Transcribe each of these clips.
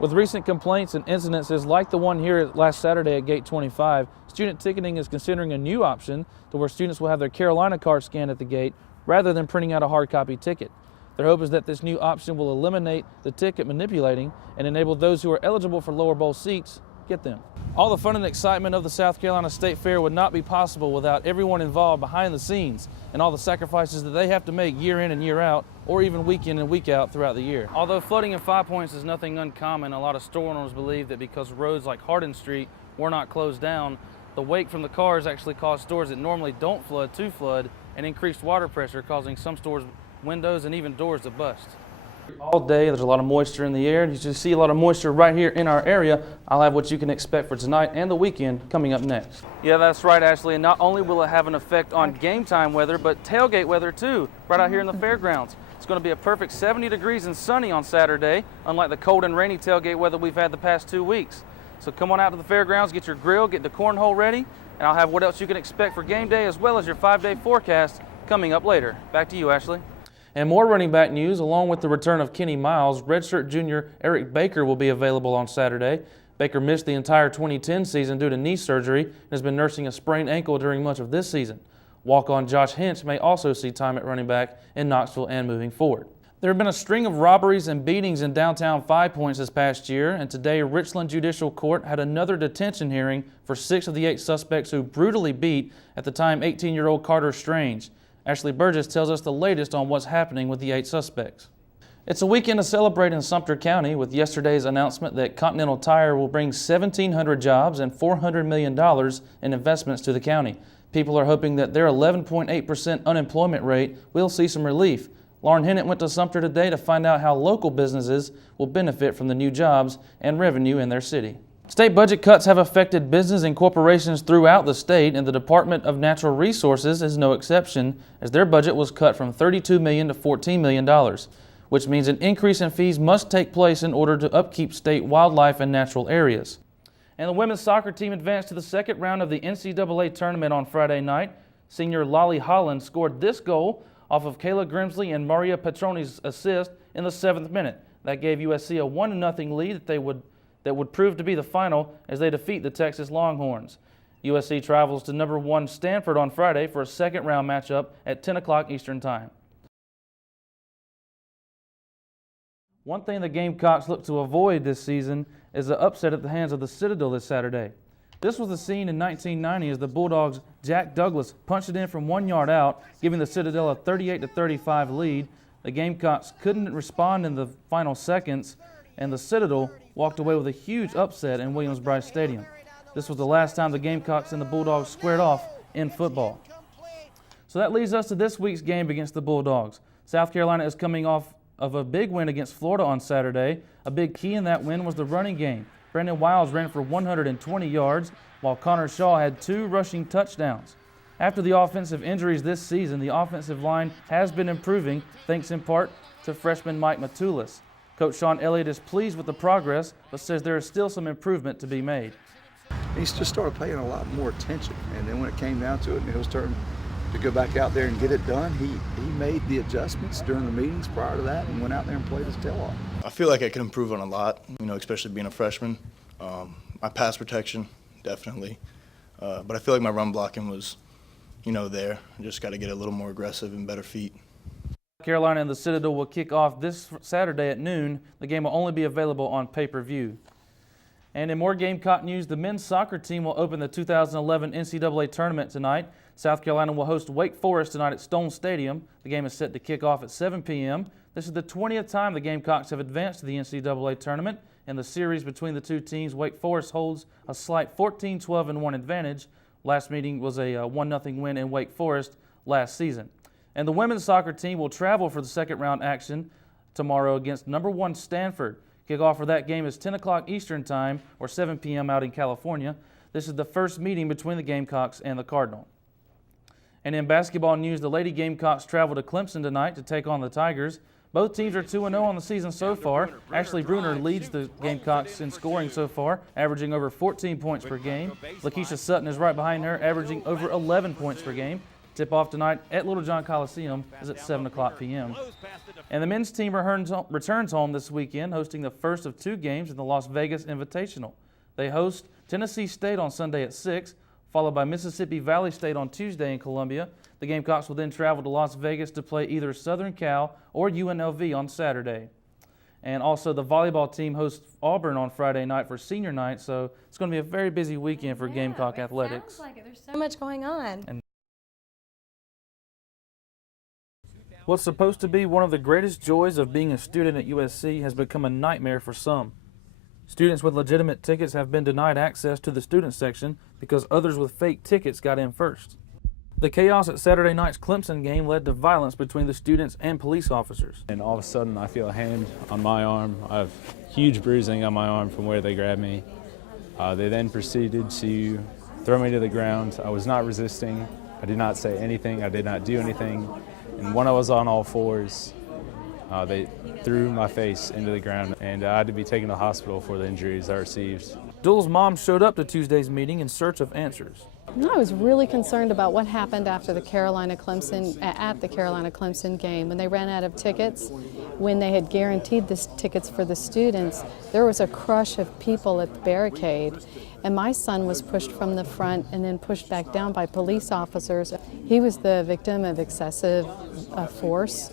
With recent complaints and incidences like the one here last Saturday at Gate 25, student ticketing is considering a new option to where students will have their Carolina card scanned at the gate rather than printing out a hard copy ticket. Their hope is that this new option will eliminate the ticket manipulating and enable those who are eligible for lower bowl seats get them. All the fun and excitement of the South Carolina State Fair would not be possible without everyone involved behind the scenes and all the sacrifices that they have to make year in and year out, or even week in and week out throughout the year. Although flooding in 5 Points is nothing uncommon, a lot of store owners believe that because roads like Hardin Street were not closed down, the wake from the cars actually caused stores that normally don't flood to flood and increased water pressure, causing some stores' windows and even doors to bust. All day, there's a lot of moisture in the air. You should see a lot of moisture right here in our area. I'll have what you can expect for tonight and the weekend coming up next. Yeah, that's right, Ashley. And not only will it have an effect on game time weather, but tailgate weather too, right out here in the fairgrounds. It's going to be a perfect 70 degrees and sunny on Saturday, unlike the cold and rainy tailgate weather we've had the past 2 weeks. So come on out to the fairgrounds, get your grill, get the cornhole ready, and I'll have what else you can expect for game day as well as your 5-day forecast coming up later. Back to you, Ashley. And more running back news, along with the return of Kenny Miles, redshirt junior Eric Baker will be available on Saturday. Baker missed the entire 2010 season due to knee surgery and has been nursing a sprained ankle during much of this season. Walk-on Josh Hinch may also see time at running back in Knoxville and moving forward. There have been a string of robberies and beatings in downtown 5 Points this past year, and today Richland Judicial Court had another detention hearing for 6 of the 8 suspects who brutally beat, at the time, 18-year-old Carter Strange. Ashley Burgess tells us the latest on what's happening with the 8 suspects. It's a weekend to celebrate in Sumter County with yesterday's announcement that Continental Tire will bring 1,700 jobs and $400 million in investments to the county. People are hoping that their 11.8% unemployment rate will see some relief. Lauren Hennett went to Sumter today to find out how local businesses will benefit from the new jobs and revenue in their city. State budget cuts have affected business and corporations throughout the state, and the Department of Natural Resources is no exception, as their budget was cut from $32 million to $14 million, which means an increase in fees must take place in order to upkeep state wildlife and natural areas. And the women's soccer team advanced to the second round of the NCAA tournament on Friday night. Senior Lolly Holland scored this goal off of Kayla Grimsley and Maria Petroni's assist in the 7th minute. That gave USC a 1-0 lead that would prove to be the final as they defeat the Texas Longhorns. USC travels to number 1 Stanford on Friday for a second-round matchup at 10 o'clock Eastern Time. One thing the Gamecocks look to avoid this season is the upset at the hands of the Citadel this Saturday. This was the scene in 1990 as the Bulldogs' Jack Douglas punched it in from 1 yard out, giving the Citadel a 38-35 lead. The Gamecocks couldn't respond in the final seconds, and the Citadel walked away with a huge upset in Williams-Brice Stadium. This was the last time the Gamecocks and the Bulldogs squared off in football. So that leads us to this week's game against the Bulldogs. South Carolina is coming off of a big win against Florida on Saturday. A big key in that win was the running game. Brandon Wiles ran for 120 yards, while Connor Shaw had 2 rushing touchdowns. After the offensive injuries this season, the offensive line has been improving, thanks in part to freshman Mike Matulis. Coach Sean Elliott is pleased with the progress, but says there is still some improvement to be made. He just started paying a lot more attention, and then when it came down to it and it was turn to go back out there and get it done, he made the adjustments during the meetings prior to that and went out there and played his tail off. I feel like I can improve on a lot, especially being a freshman. My pass protection, definitely. But I feel like my run blocking was, there. I just got to get a little more aggressive and better feet. Carolina and the Citadel will kick off this Saturday at noon. The game will only be available on pay-per-view. And in more Gamecock news, the men's soccer team will open the 2011 NCAA tournament tonight. South Carolina will host Wake Forest tonight at Stone Stadium. The game is set to kick off at 7 p.m. This is the 20th time the Gamecocks have advanced to the NCAA tournament. In the series between the two teams, Wake Forest holds a slight 14-12-1 advantage. Last meeting was a 1-0 win in Wake Forest last season. And the women's soccer team will travel for the second round action tomorrow against number 1 Stanford. Kickoff for that game is 10 o'clock Eastern Time or 7 p.m. out in California. This is the first meeting between the Gamecocks and the Cardinal. And in basketball news, the Lady Gamecocks travel to Clemson tonight to take on the Tigers. Both teams are 2-0 on the season so far. Ashley Bruner leads the Gamecocks in scoring so far, averaging over 14 points per game. Lakeisha Sutton is right behind her, averaging over 11 points per game. Tip-off tonight at Littlejohn Coliseum is at 7 o'clock p.m. And the men's team returns home this weekend, hosting the first of 2 games in the Las Vegas Invitational. They host Tennessee State on Sunday at 6, followed by Mississippi Valley State on Tuesday in Columbia. The Gamecocks will then travel to Las Vegas to play either Southern Cal or UNLV on Saturday. And also the volleyball team hosts Auburn on Friday night for senior night, so it's going to be a very busy weekend for Gamecock athletics. Sounds like it. There's so much going on. What's supposed to be one of the greatest joys of being a student at USC has become a nightmare for some. Students with legitimate tickets have been denied access to the student section because others with fake tickets got in first. The chaos at Saturday night's Clemson game led to violence between the students and police officers. And all of a sudden I feel a hand on my arm. I have huge bruising on my arm from where they grabbed me. They then proceeded to throw me to the ground. I was not resisting. I did not say anything. I did not do anything. And when I was on all fours, they threw my face into the ground, and I had to be taken to the hospital for the injuries I received. Duel's mom showed up to Tuesday's meeting in search of answers. I was really concerned about what happened after the Carolina Clemson game when they ran out of tickets. When they had guaranteed the tickets for the students, there was a crush of people at the barricade, and my son was pushed from the front and then pushed back down by police officers. He was the victim of excessive force.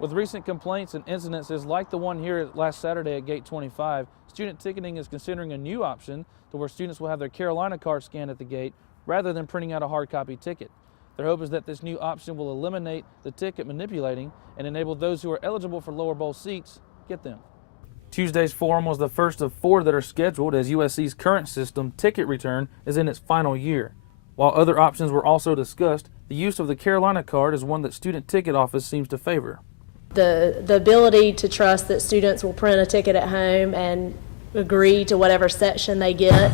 With recent complaints and incidences like the one here last Saturday at Gate 25, student ticketing is considering a new option to where students will have their Carolina card scanned at the gate rather than printing out a hard copy ticket. Their hope is that this new option will eliminate the ticket manipulating and enable those who are eligible for lower bowl seats get them. Tuesday's forum was the first of 4 that are scheduled as USC's current system, Ticket Return, is in its final year. While other options were also discussed, the use of the Carolina card is one that Student Ticket Office seems to favor. The ability to trust that students will print a ticket at home and agree to whatever section they get,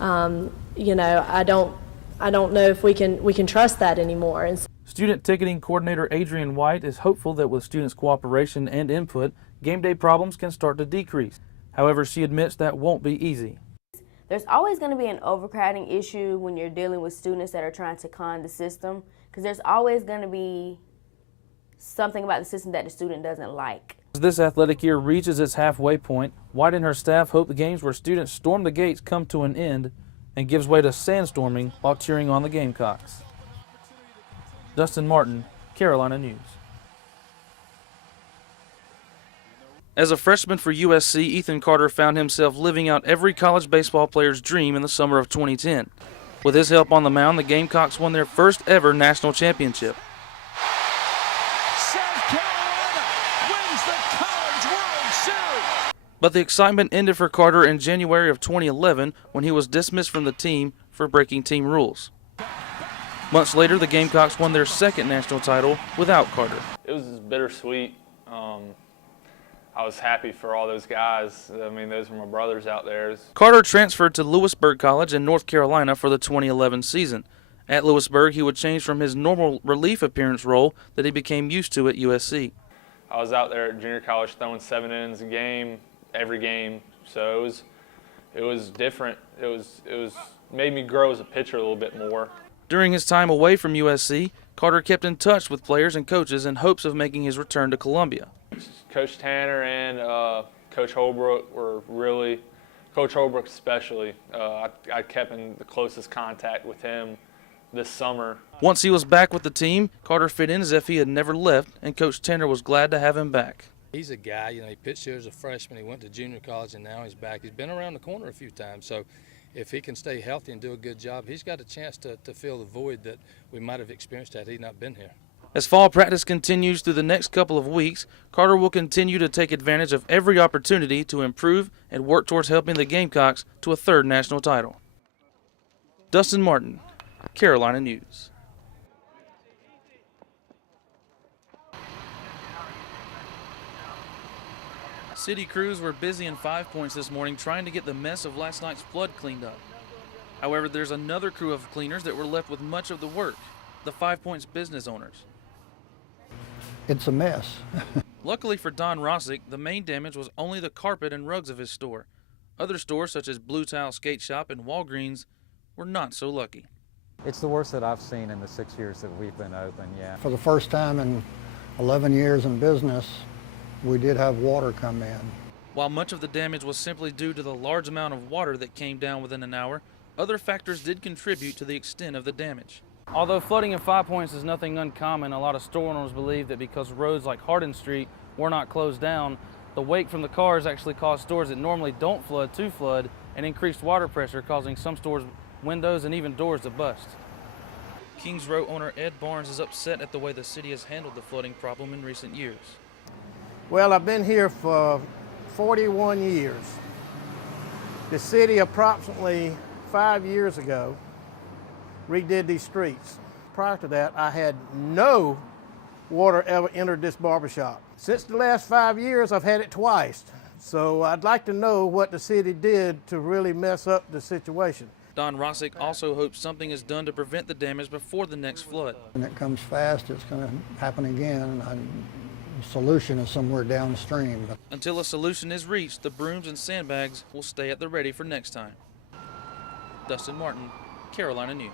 I don't know if we can trust that anymore. And Student Ticketing Coordinator Adrian White is hopeful that with students' cooperation and input, game day problems can start to decrease. However, she admits that won't be easy. There's always going to be an overcrowding issue when you're dealing with students that are trying to con the system, because there's always going to be something about the system that the student doesn't like. As this athletic year reaches its halfway point, White and her staff hope the games where students storm the gates come to an end and gives way to sandstorming while cheering on the Gamecocks. Dustin Martin, Carolina News. As a freshman for USC, Ethan Carter found himself living out every college baseball player's dream in the summer of 2010. With his help on the mound, the Gamecocks won their first ever national championship. But the excitement ended for Carter in January of 2011 when he was dismissed from the team for breaking team rules. Months later, the Gamecocks won their second national title without Carter. It was bittersweet. I was happy for all those guys. I mean, those were my brothers out there. Carter transferred to Lewisburg College in North Carolina for the 2011 season. At Lewisburg, he would change from his normal relief appearance role that he became used to at USC. I was out there at junior college throwing 7 innings a game, every game, so it was different. It was made me grow as a pitcher a little bit more. During his time away from USC, Carter kept in touch with players and coaches in hopes of making his return to Columbia. Coach Tanner and Coach Holbrook were really, Coach Holbrook especially, I kept in the closest contact with him this summer. Once he was back with the team, Carter fit in as if he had never left, and Coach Tanner was glad to have him back. He's a guy, he pitched here as a freshman, he went to junior college, and now he's back. He's been around the corner a few times, so if he can stay healthy and do a good job, he's got a chance to fill the void that we might have experienced had he not been here. As fall practice continues through the next couple of weeks, Carter will continue to take advantage of every opportunity to improve and work towards helping the Gamecocks to a third national title. Dustin Martin, Carolina News. City crews were busy in 5 Points this morning trying to get the mess of last night's flood cleaned up. However, there's another crew of cleaners that were left with much of the work, the 5 Points business owners. It's a mess. Luckily for Don Rossick, the main damage was only the carpet and rugs of his store. Other stores such as Blue Tile Skate Shop and Walgreens were not so lucky. It's the worst that I've seen in the 6 years that we've been open, yeah. For the first time in 11 years in business, we did have water come in. While much of the damage was simply due to the large amount of water that came down within an hour, other factors did contribute to the extent of the damage. Although flooding in 5 Points is nothing uncommon, a lot of store owners believe that because roads like Hardin Street were not closed down, the wake from the cars actually caused stores that normally don't flood to flood and increased water pressure, causing some stores' windows and even doors to bust. Kings Row owner Ed Barnes is upset at the way the city has handled the flooding problem in recent years. Well, I've been here for 41 years. The city approximately 5 years ago redid these streets. Prior to that, I had no water ever entered this barbershop. Since the last 5 years, I've had it twice. So I'd like to know what the city did to really mess up the situation. Don Rossick also hopes something is done to prevent the damage before the next flood. When it comes fast, it's going to happen again. The solution is somewhere downstream. Until a solution is reached, the brooms and sandbags will stay at the ready for next time. Dustin Martin, Carolina News.